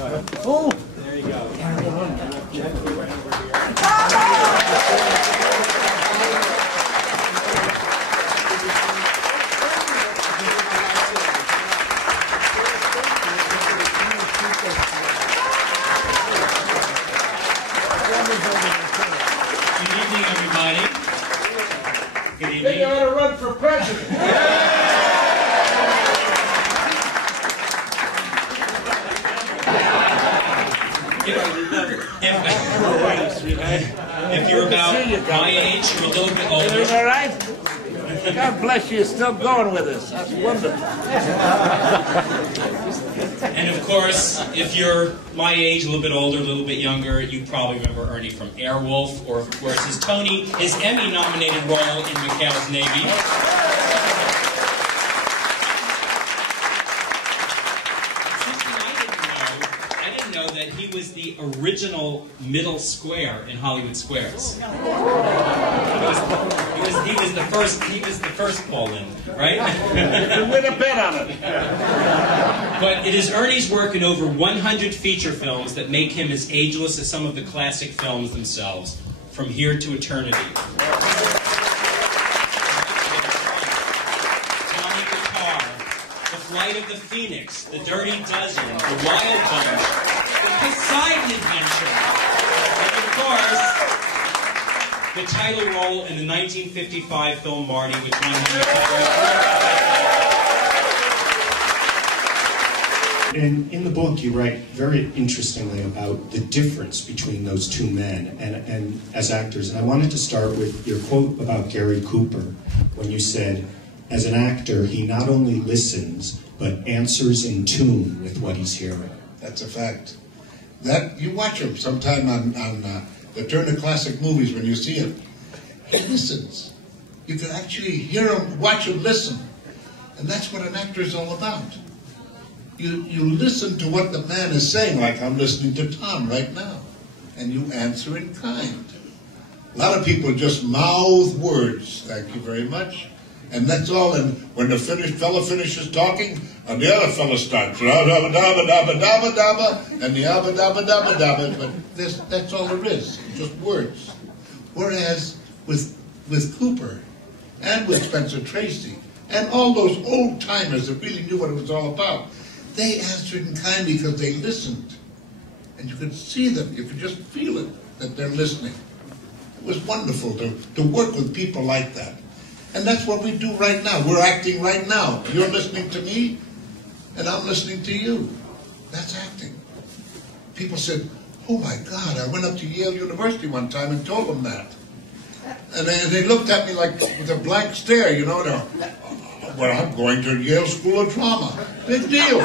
Oh! There you go. Good evening, everybody. Good evening. You ought to run for president. If you're about my age, you're a little bit older. Is all right? God bless you, you're still going with us. That's wonderful. And of course, if you're my age, a little bit older, a little bit younger, you probably remember Ernie from Airwolf, or of course his Emmy-nominated role in McHale's Navy. That he was the original middle square in Hollywood Squares. He was the first Paul Lynde, right? Win a bet on it. But it is Ernie's work in over 100 feature films that make him as ageless as some of the classic films themselves, From Here to Eternity. Tommy Guitar, The Flight of the Phoenix, The Dirty Dozen, The Wild Bunch, Poseidon Adventure, and of course, the title role in the 1955 film Marty, which won him the And in the book, you write very interestingly about the difference between those two men and as actors. And I wanted to start with your quote about Gary Cooper, when you said, as an actor, he not only listens, but answers in tune with what he's hearing. That's a fact. That you watch him sometime on the Turner Classic Movies when you see him. He listens. You can actually hear him, watch him listen. And that's what an actor is all about. You listen to what the man is saying, like I'm listening to Tom right now. And you answer in kind. A lot of people just mouth words, thank you very much. And that's all, and when the fella finishes talking, and the other fella starts, and the abba-dabba-dabba-dabba, but that's all there is, just words. Whereas with Cooper, and with Spencer Tracy, and all those old-timers that really knew what it was all about, they answered in kind because they listened. And you could see them, you could just feel it, that they're listening. It was wonderful to work with people like that. And that's what we do right now. We're acting right now. You're listening to me, and I'm listening to you. That's acting. People said, oh my God, I went up to Yale University one time and told them that. And they looked at me like with a blank stare, you know. Well, I'm going to Yale School of Drama. Big deal.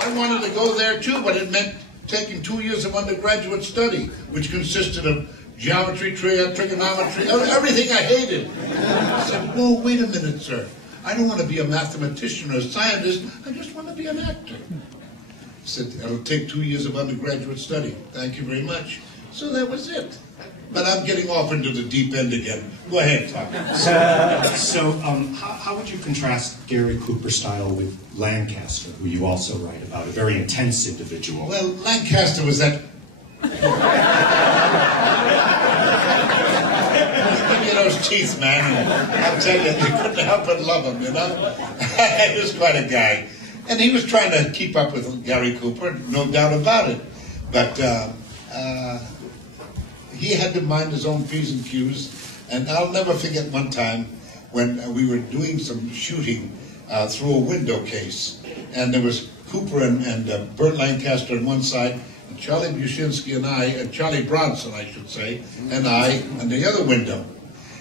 I wanted to go there too, but it meant taking 2 years of undergraduate study, which consisted of geometry, trigonometry, everything I hated. I said, whoa, wait a minute, sir. I don't want to be a mathematician or a scientist. I just want to be an actor. He said, it'll take 2 years of undergraduate study. Thank you very much. So that was it. But I'm getting off into the deep end again. Go ahead, Tom. How would you contrast Gary Cooper's style with Lancaster, who you also write about, a very intense individual? Well, Lancaster was that... those teeth, man. I'll tell you, you couldn't help but love him, you know? He was quite a guy. And he was trying to keep up with Gary Cooper, no doubt about it. But he had to mind his own P's and Q's. And I'll never forget one time when we were doing some shooting through a window case. And there was Cooper and Burt Lancaster on one side, and Charlie Bushinsky and I, and Charlie Bronson, I should say, and I on the other window.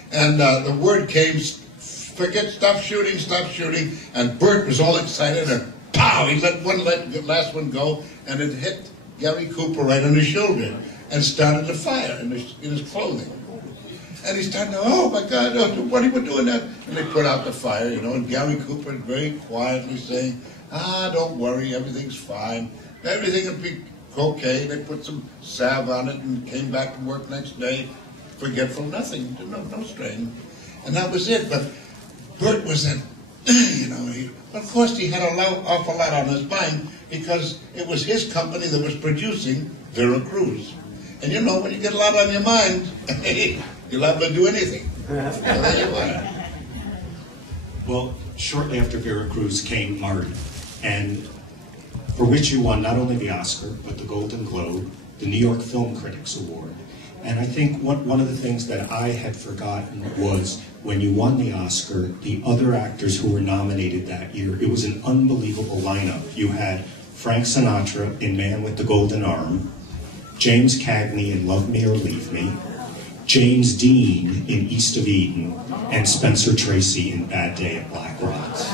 And the word came, forget, stop shooting, and Burt was all excited, and pow, he let the last one go, and it hit Gary Cooper right on his shoulder, and started a fire in his clothing. And he started, oh my God, what are you doing that? And they put out the fire, you know, and Gary Cooper very quietly saying, don't worry, everything's fine, everything will be okay. They put some salve on it and came back to work next day. Forgetful, nothing, no strain. And that was it. But Burt was that you know, but of course he had an awful lot on his mind because it was his company that was producing Vera Cruz. And you know, when you get a lot on your mind, you're liable to do anything. So there you are. Well, shortly after Vera Cruz came Marty, and for which you won not only the Oscar, but the Golden Globe, the New York Film Critics Award. And I think one of the things that I had forgotten was when you won the Oscar, the other actors who were nominated that year, it was an unbelievable lineup. You had Frank Sinatra in Man with the Golden Arm, James Cagney in Love Me or Leave Me, James Dean in East of Eden, and Spencer Tracy in Bad Day at Black Rocks.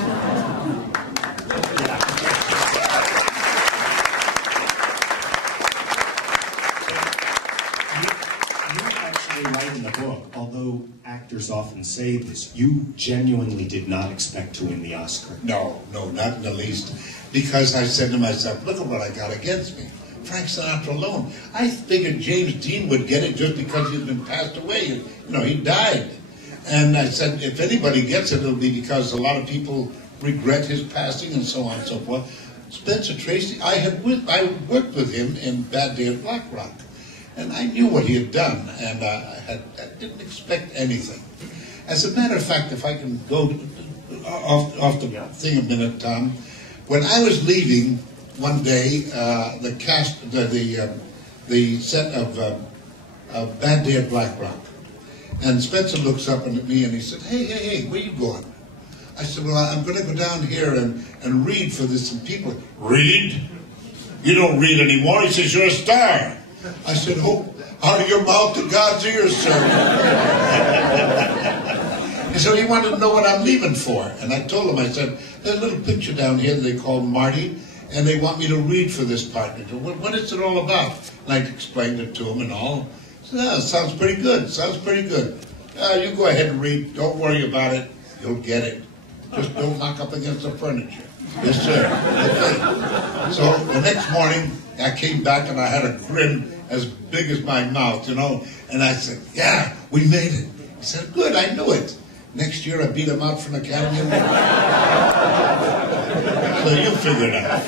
Right in the book, although actors often say this, you genuinely did not expect to win the Oscar. No, not in the least. Because I said to myself, look at what I got against me. Frank Sinatra alone. I figured James Dean would get it just because he'd been passed away. You know, he died. And I said, if anybody gets it, it'll be because a lot of people regret his passing and so on and so forth. Spencer Tracy, I worked with him in Bad Day at Black Rock. And I knew what he had done, and I didn't expect anything. As a matter of fact, if I can go off the thing a minute, Tom, when I was leaving one day, the set of Bad Day at Black Rock, and Spencer looks up at me and he said, hey, where you going? I said, well, I'm going to go down here and read for some people. Read? You don't read anymore. He says, you're a star. I said, oh, out of your mouth to God's ears, sir. And so he wanted to know what I'm leaving for. And I told him, I said, there's a little picture down here that they call Marty, and they want me to read for this part. He said, what is it all about? And I explained it to him and all. He said, oh, sounds pretty good, sounds pretty good. You go ahead and read, don't worry about it, you'll get it. Just don't knock up against the furniture. Yes, sir. Okay. So the next morning, I came back and I had a grin as big as my mouth, you know, and I said, yeah, we made it. He said, good, I knew it. Next year I beat him out from Academy Award. So you figure it out.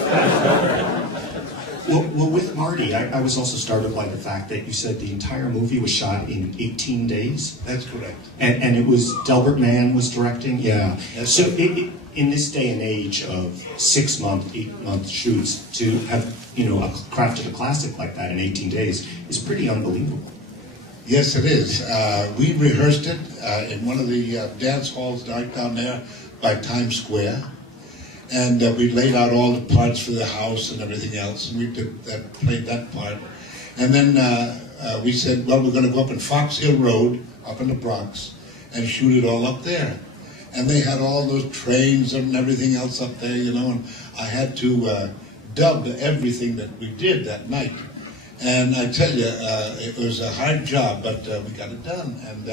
Well, with Marty, I was also startled by the fact that you said the entire movie was shot in 18 days. That's correct. And it was, Delbert Mann was directing? Yeah. That's so right. In this day and age of 6-month, 8-month shoots, to have, you know, crafted a classic like that in 18 days is pretty unbelievable. Yes, it is. We rehearsed it in one of the dance halls down there by Times Square. And we laid out all the parts for the house and everything else, and we played that part. And then we said, well, we're going to go up in Fox Hill Road, up in the Bronx, and shoot it all up there. And they had all those trains and everything else up there, you know, and I had to dub everything that we did that night. And I tell you, it was a hard job, but we got it done. And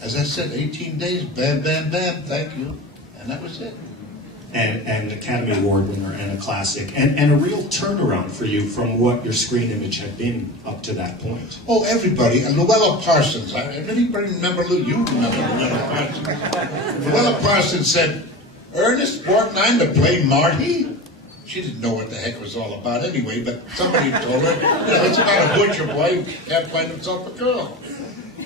as I said, 18 days, bam, bam, bam, thank you. And that was it. And an Academy Award winner and a classic, and a real turnaround for you from what your screen image had been up to that point. Oh, everybody. And Luella Parsons. Anybody remember you remember Luella Parsons? Luella Parsons said, Ernest Borgnine to play Marty? She didn't know what the heck it was all about anyway, but somebody told her, you know, it's about a butcher boy who can't find himself a girl.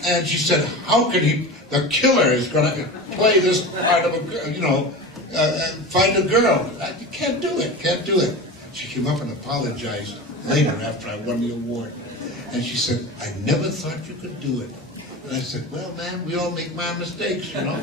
And she said, how can he, the killer is going to play this part of a girl, you know, find a girl. You can't do it, can't do it. She came up and apologized later after I won the award. And she said, I never thought you could do it. And I said, well, man, we all make my mistakes, you know.